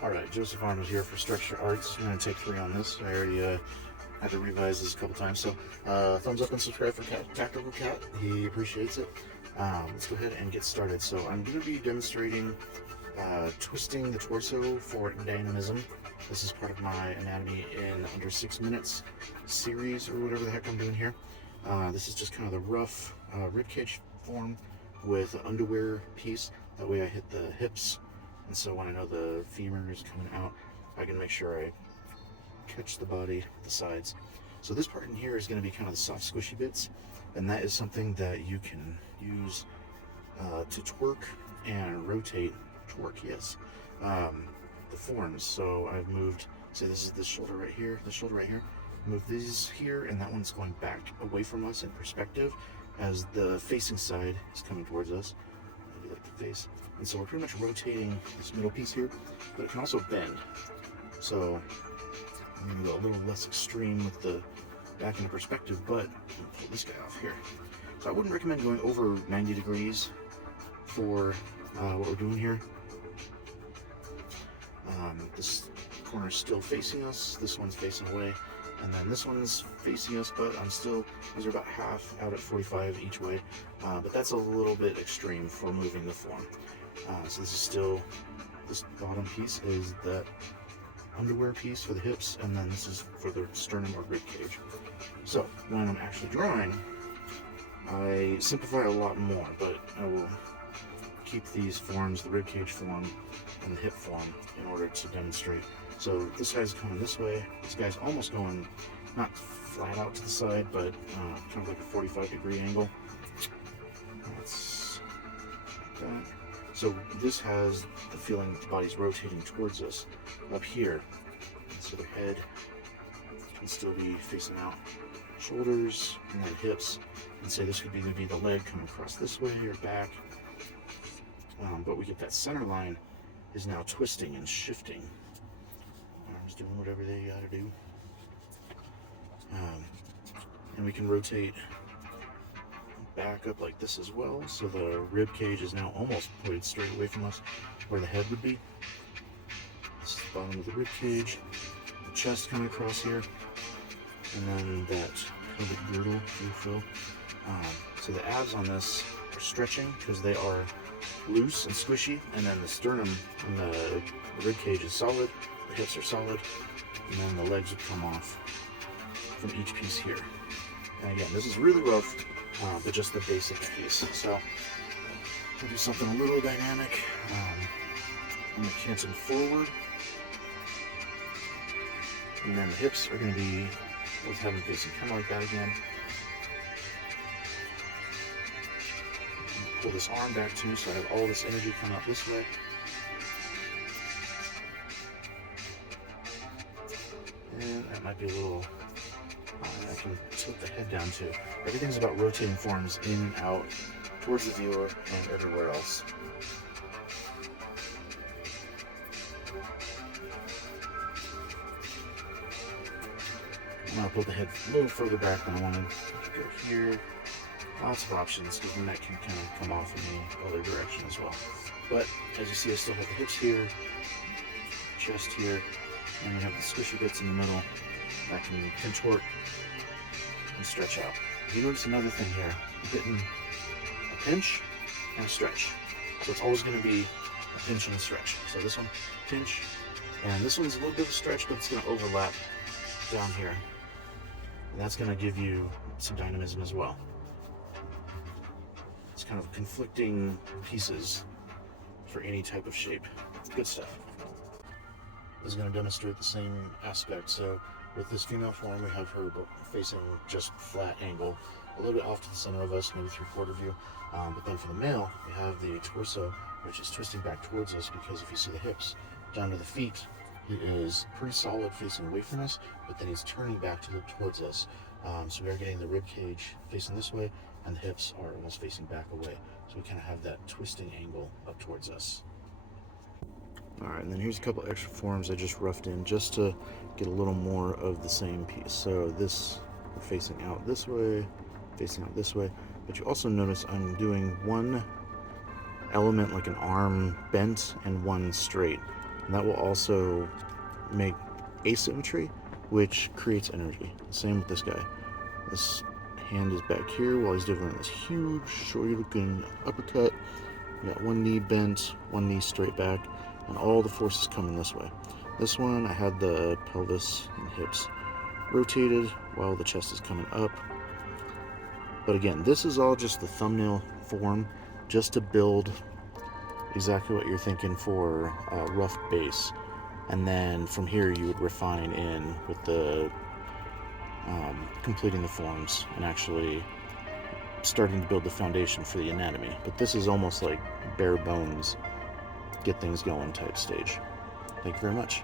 Alright, Joseph Arnold here for Structure Arts. I'm going to take 3 on this. I already had to revise this a couple times. So, thumbs up and subscribe for Tactical Cat. He appreciates it. Let's go ahead and get started. So, I'm going to be demonstrating twisting the torso for dynamism. This is part of my Anatomy in Under 6 Minutes series, or whatever the heck I'm doing here. This is just kind of the rough ribcage form with an underwear piece. That way I hit the hips. And so when I know the femur is coming out, I can make sure I catch the body at the sides. So this part in here is going to be kind of the soft squishy bits, and that is something that you can use to twerk and rotate. Yes. The forms. So I've moved, say this is this shoulder right here, move these here, and that one's going back away from us in perspective as the facing side is coming towards us. Maybe like the face. And so we're pretty much rotating this middle piece here, but it can also bend. So I'm going to go a little less extreme with the back into perspective, but I'm going to pull this guy off here. So I wouldn't recommend going over 90 degrees for what we're doing here. This corner is still facing us, this one's facing away, and then this one's facing us, but those are about half out at 45 each way, but that's a little bit extreme for moving the form. So this bottom piece is that underwear piece for the hips, and then this is for the sternum or rib cage. So when I'm actually drawing, I simplify a lot more, but I will keep these forms, the rib cage form and the hip form, in order to demonstrate. So this guy's coming this way, this guy's almost going not flat out to the side, but kind of like a 45-degree angle. That's like that. So this has the feeling that the body's rotating towards us up here. So the head can still be facing out, shoulders, and then hips. And say this could either be the leg coming across this way or back. But we get that center line is now twisting and shifting. Arms doing whatever they gotta do. And we can rotate back up like this as well, so the rib cage is now almost pointed straight away from us where the head would be. This is the bottom of the rib cage, the chest coming across here, and then that pelvic girdle, if you will. So the abs on this are stretching because they are loose and squishy, and then the sternum and the rib cage is solid, the hips are solid, and then the legs would come off from each piece here. And again, this is really rough, but just the basic piece. So we'll do something a little dynamic. I'm going to cancel forward, and then the hips are going to be, let's have them facing kind of like that again. Pull this arm back too, so I have all this energy come out this way. And that might be a little, I can tilt the head down too. Everything's about rotating forms in and out towards the viewer and everywhere else. I'm going to pull the head a little further back than I wanted. Go here. Lots of options, because the neck can kind of come off in the other direction as well. But as you see, I still have the hips here, chest here, and we have the squishy bits in the middle that can contort and stretch out. You notice another thing here, I'm getting a pinch and a stretch. So it's always going to be a pinch and a stretch. So this one, pinch, and this one's a little bit of a stretch, but it's going to overlap down here. And that's going to give you some dynamism as well. It's kind of conflicting pieces for any type of shape. Good stuff. This is going to demonstrate the same aspect. So with this female form, we have her facing just flat angle, a little bit off to the center of us, maybe 3/4 view. But then for the male, we have the torso, which is twisting back towards us, because if you see the hips down to the feet, he is pretty solid facing away from us, but then he's turning back to look towards us. So we are getting the rib cage facing this way, and the hips are almost facing back away. So we kind of have that twisting angle up towards us. Alright, and then here's a couple extra forms I just roughed in just to get a little more of the same piece. So this, we're facing out this way, but you also notice I'm doing one element like an arm bent and one straight. And that will also make asymmetry, which creates energy. Same with this guy. This hand is back here while he's delivering this huge, shoryuken uppercut. You got one knee bent, one knee straight back, and all the force is coming this way. This one, I had the pelvis and hips rotated while the chest is coming up. But again, this is all just the thumbnail form, just to build exactly what you're thinking for a rough base. And then from here you would refine in with the completing the forms and actually starting to build the foundation for the anatomy. But this is almost like bare bones, get things going type stage. Thank you very much.